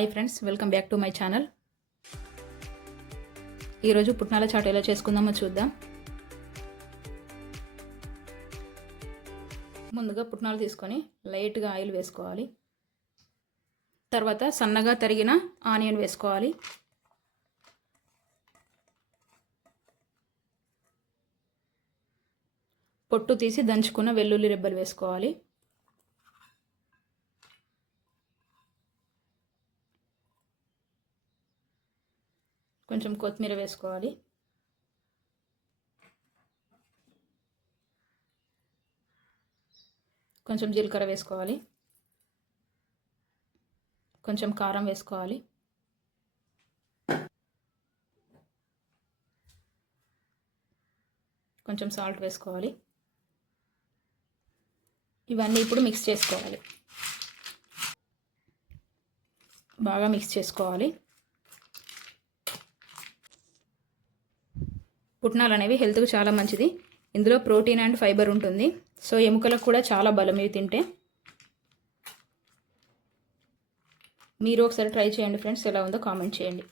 Hi friends, welcome back to my channel. ఈరోజు పుట్నాల chat ఎలా చేసుకుందామో చూద్దాం. ముందుగా పుట్నాలు తీసుకొని లైట్గా ఆయిల్ వేసుకోవాలి. తర్వాత సన్నగా తరిగిన ఆనియన్ వేసుకోవాలి. పొట్టు తీసి దంచుకున్న వెల్లుల్లి రెబ్బలు వేసుకోవాలి. కొంచెం కొత్తిమీర వేసుకోవాలి. కొంచెం జీలకర్ర వేసుకోవాలి. కొంచెం కారం వేసుకోవాలి. కొంచెం సాల్ట్ వేసుకోవాలి. ఇవన్నీ ఇప్పుడు మిక్స్ చేసుకోవాలి. బాగా మిక్స్ చేసుకోవాలి. పుట్నాలు అనేవి హెల్త్కు చాలా మంచిది. ఇందులో ప్రోటీన్ అండ్ ఫైబర్ ఉంటుంది. సో ఎముకలకు కూడా చాలా బలం ఇవి తింటే. మీరు ఒకసారి ట్రై చేయండి ఫ్రెండ్స్, ఎలా ఉందో కామెంట్ చేయండి.